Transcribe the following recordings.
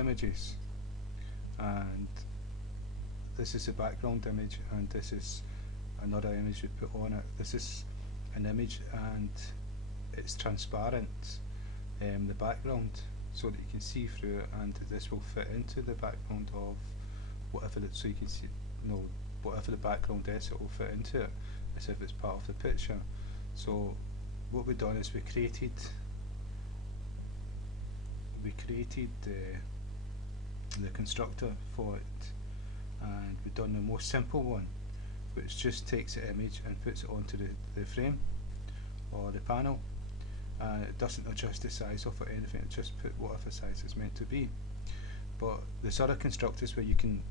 images, and this is a background image, and this is another image we put on it. This is an image and it's transparent, the background, so that you can see through it, and this will fit into the background of whatever so you can see, whatever the background is, it will fit into it as if it's part of the picture. So what we've done is we created the constructor for it, and we've done the most simple one, which just takes the image and puts it onto the frame or the panel, and it doesn't adjust the size of it or anything, it just put whatever size it's meant to be. But there's other constructors where you can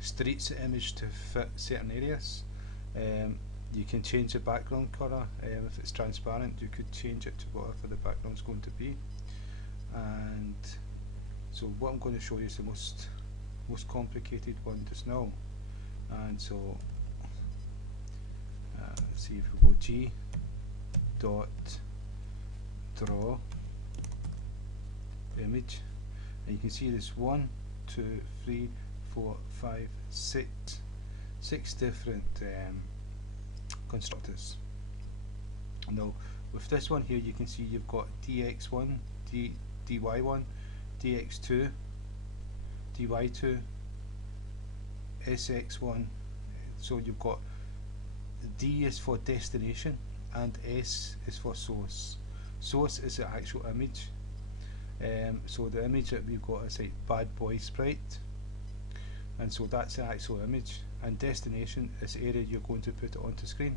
stretch the image to fit certain areas. You can change the background colour. If it's transparent, you could change it to whatever the background's going to be. And so what I'm going to show you is the most complicated one just now. And so let's see if we go G dot draw image, and you can see there's 1, 2, 3, 4, 5, 6 different constructors. Now with this one here, you can see you've got dx1, dy1, dx2, dy2, sx1. So you've got D is for destination and S is for source. Source is the actual image. So the image that we've got is like bad boy sprite, and so that's the actual image, and destination is the area you're going to put it onto screen.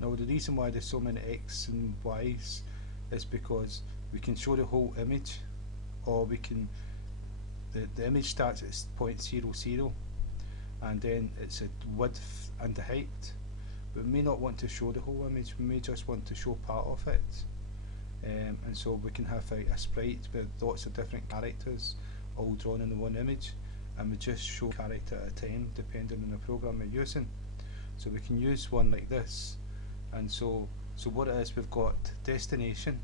Now the reason why there's so many X and Y's is because we can show the whole image, or we can the image starts at point 0, 0, and then it's a width and the height. But we may not want to show the whole image, we may just want to show part of it. And so we can have a sprite with lots of different characters all drawn in the one image, and we just show a character at a time depending on the program we're using. So we can use one like this, and so what it is, we've got destination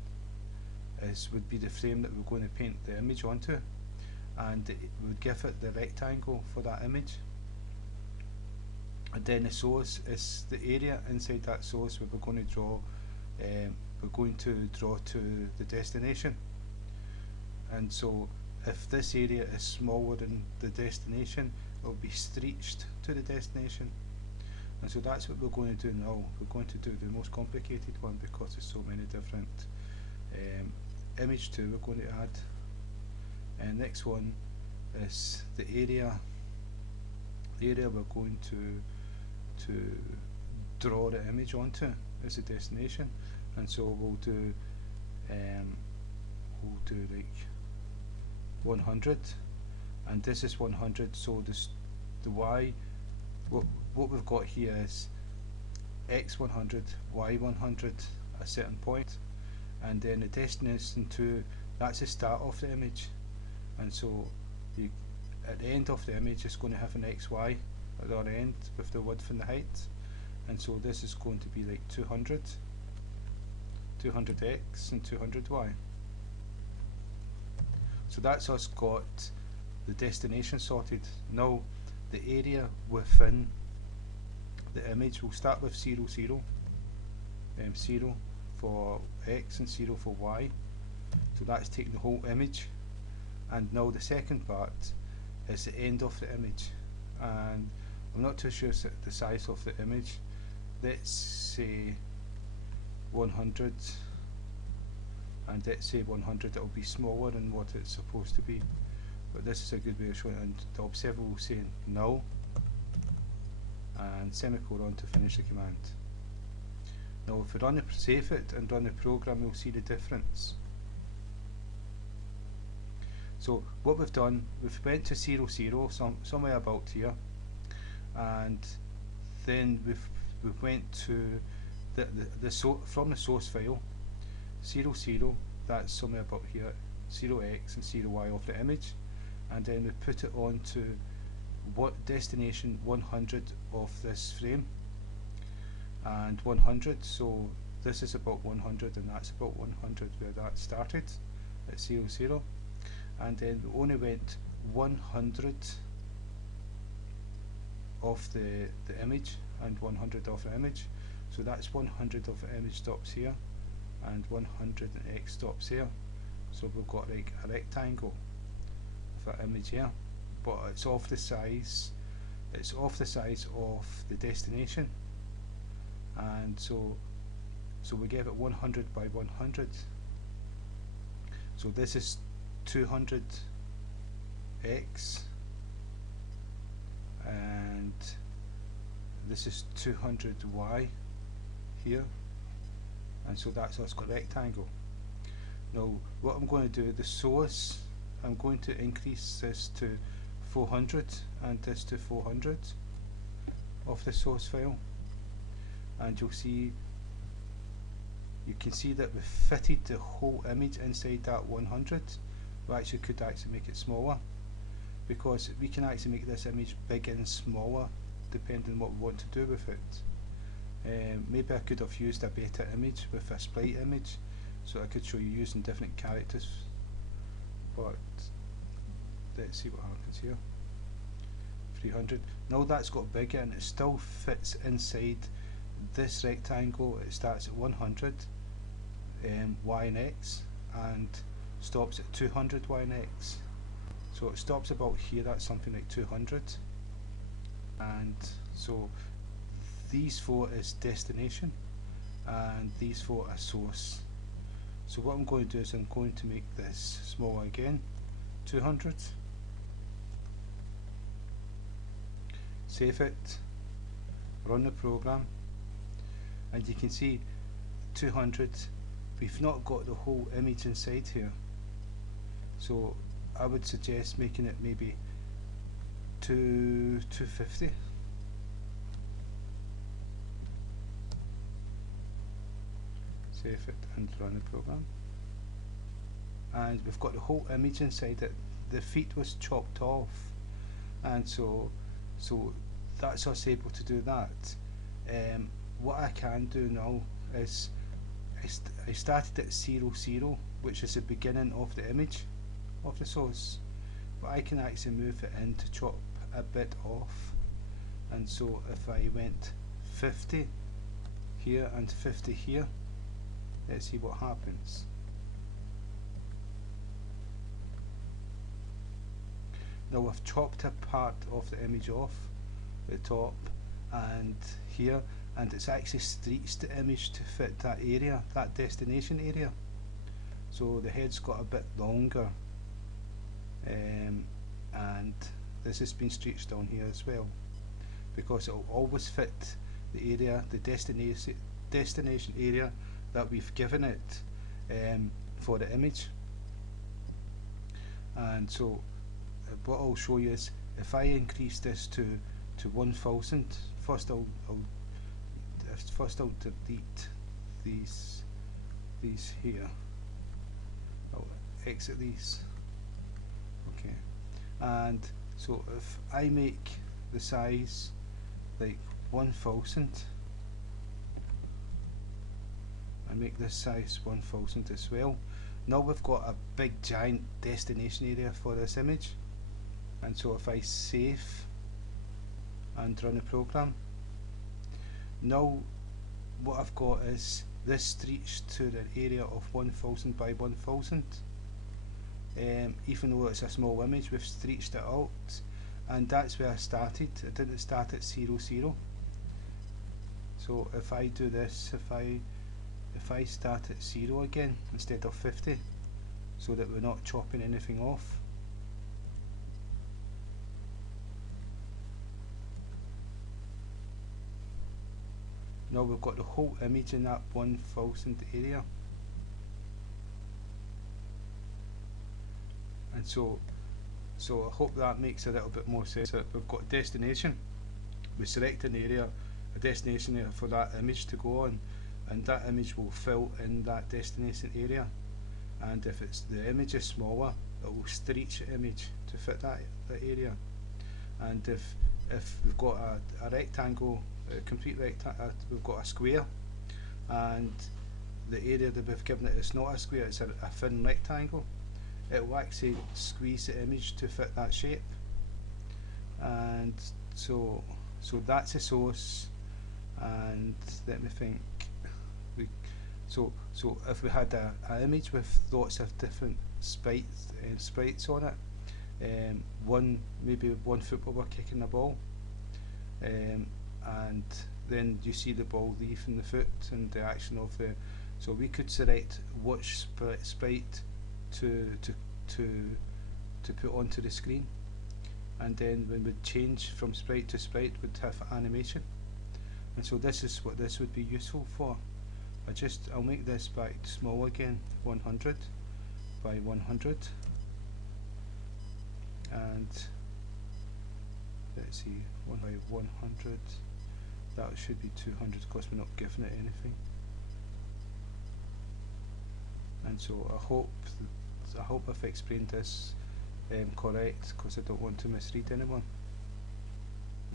would be the frame that we're going to paint the image onto, and we would give it the rectangle for that image. And then the source is the area inside that source where we're going to draw. We're going to draw to the destination, and so if this area is smaller than the destination, it will be stretched to the destination. And so that's what we're going to do now. We're going to do the most complicated one because there's so many different image 2 we're going to add. And next one is the area we're going to draw the image onto is the destination. And so we'll do like 100, and this is 100. So the y, what we've got here is x 100, y 100 at a certain point, and then the destination 2, that's the start of the image. And so at the end of the image, it's going to have an xy at the other end with the width and the height, and so this is going to be like 200. 200x and 200y. So that's us got the destination sorted. Now the area within the image will start with 0, 0, 0 for x and 0 for y. So that's taking the whole image, and now the second part is the end of the image, and I'm not too sure the size of the image. Let's say 100, and let's say 100, it will be smaller than what it's supposed to be, but this is a good way of showing it. And the observer will say null and semicolon to finish the command. Now if we save it and run the program, we'll see the difference. So what we've done, we've went to 0, 0, somewhere about here, and then we went to from the source file 0, 0, that's somewhere about here, 0x and 0y of the image, and then we put it on to what destination 100 of this frame, and 100, so this is about 100 and that's about 100 where that started at 0, 0, and then we only went 100 of the image and 100 of the image, so that's 100 of the image stops here and 100 X stops here, so we've got like a rectangle of that image here, but it's of the size of the destination, and so we gave it 100 by 100, so this is 200 X and this is 200 Y here, and so that's us got a rectangle. Now what I'm going to do, the source, I'm going to increase this to 400 and this to 400 of the source file, and you can see that we fitted the whole image inside that 100. We actually could actually make it smaller, because we can actually make this image big and smaller depending on what we want to do with it. Maybe I could have used a beta image with a sprite image, so I could show you using different characters, but let's see what happens here. 300. Now that's got bigger and it still fits inside this rectangle. It starts at 100 Y and X and stops at 200 Y and X. So it stops about here, that's something like 200. And so these four is destination and these four are source. So what I'm going to do is I'm going to make this smaller again, 200. Save it, run the program, and you can see 200, we've not got the whole image inside here, so I would suggest making it maybe 250. Save it and run the program, and we've got the whole image inside it. The feet was chopped off, and so that's us able to do that. What I can do now is I started at 0, 0, which is the beginning of the image of the source, but I can actually move it in to chop a bit off, and so if I went 50 here and 50 here, let's see what happens. Now I've chopped a part of the image off the top and here, and it's actually stretched the image to fit that area, that destination area. So the head's got a bit longer, and this has been stretched down here as well, because it will always fit the area, the destination area that we've given it for the image. And so what I'll show you is if I increase this to 1000, first I'll delete these here. I'll exit these. Okay, and so if I make the size like 1000, I make this size 1000 as well. Now we've got a big giant destination area for this image, and so if I save and run a program, now what I've got is this stretched to the area of 1000 by 1000. Even though it's a small image, we've stretched it out, and that's where I started. I didn't start at 0, 0. So if I do this, if I start at 0 again instead of 50, so that we're not chopping anything off. Now we've got the whole image in that 1000 area, and so I hope that makes a little bit more sense. We've got destination, we select an area, a destination area for that image to go on, and that image will fill in that destination area, and if the image is smaller, it will stretch the image to fit that area. And if we've got a rectangle, a complete rectangle, we've got a square, and the area that we've given it is not a square, it's a thin rectangle, it will actually squeeze the image to fit that shape. And so that's a source. And let me think. So if we had an image with lots of different sprites on it, maybe one footballer kicking the ball, and then you see the ball leaving the foot and the action of the. So we could select which sprite to put onto the screen, and then when we change from sprite to sprite, we'd have animation. And so this is what this would be useful for. I'll make this back small again, 100 by 100, and let's see, 1 by 100, that should be 200 because we're not giving it anything. And so I hope I've explained this correct, because I don't want to misread anyone.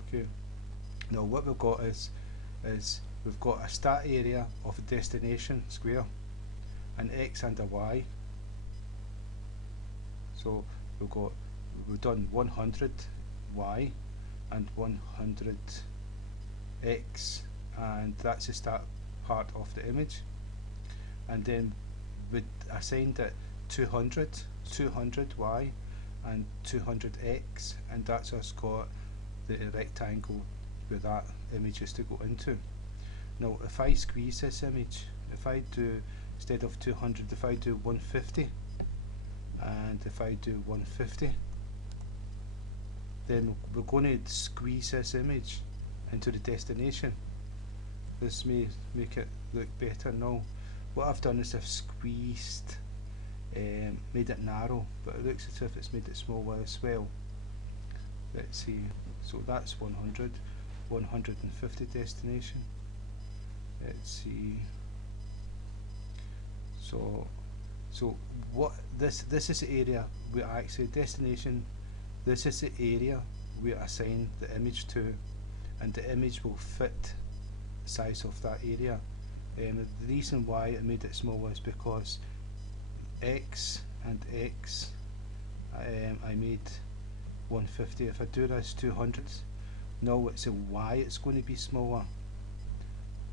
Okay, now what we've got is we've got a start area of a destination square, an X and a Y. So we've done 100 Y and 100 X, and that's the start part of the image. And then we assigned it 200 Y and 200 X, and that's us got the rectangle where that image is to go into. Now if I squeeze this image, if I do, instead of 200, if I do 150, and if I do 150, then we're going to squeeze this image into the destination. This may make it look better. Now what I've done is I've squeezed, made it narrow, but it looks as if it's made it smaller as well. Let's see, so that's 100, 150 destination. Let's see. So what this is the area we actually destination. This is the area we assign the image to, and the image will fit the size of that area. The reason why I made it smaller is because X and X, I made 150. If I do this 200, no, it's a Y, it's going to be smaller.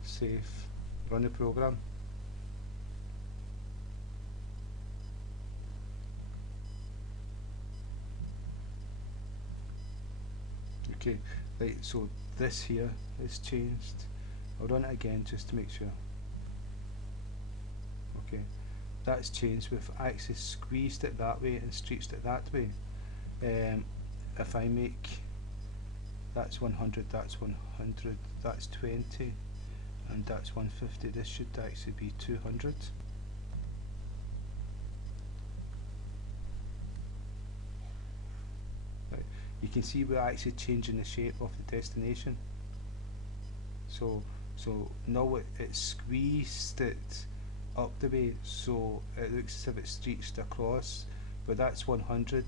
Save, run the program. Okay, right, so this here is changed. I'll run it again just to make sure. Okay, that's changed. We've actually squeezed it that way and stretched it that way. If I make, that's 100, that's 100, that's 20, and that's 150, this should actually be 200. Right. You can see we're actually changing the shape of the destination. So now it squeezed it up the way, so it looks as if it's stretched across, but that's 100,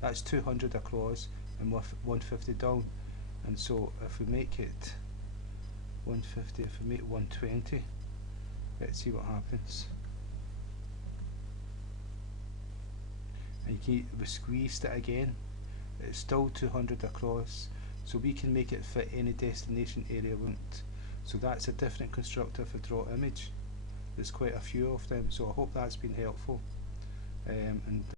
that's 200 across and 150 down. And so if we make it 150, if we make 120, let's see what happens. And we squeezed it again, it's still 200 across, so we can make it fit any destination area we want. So that's a different constructor for draw image. There's quite a few of them, so I hope that's been helpful. And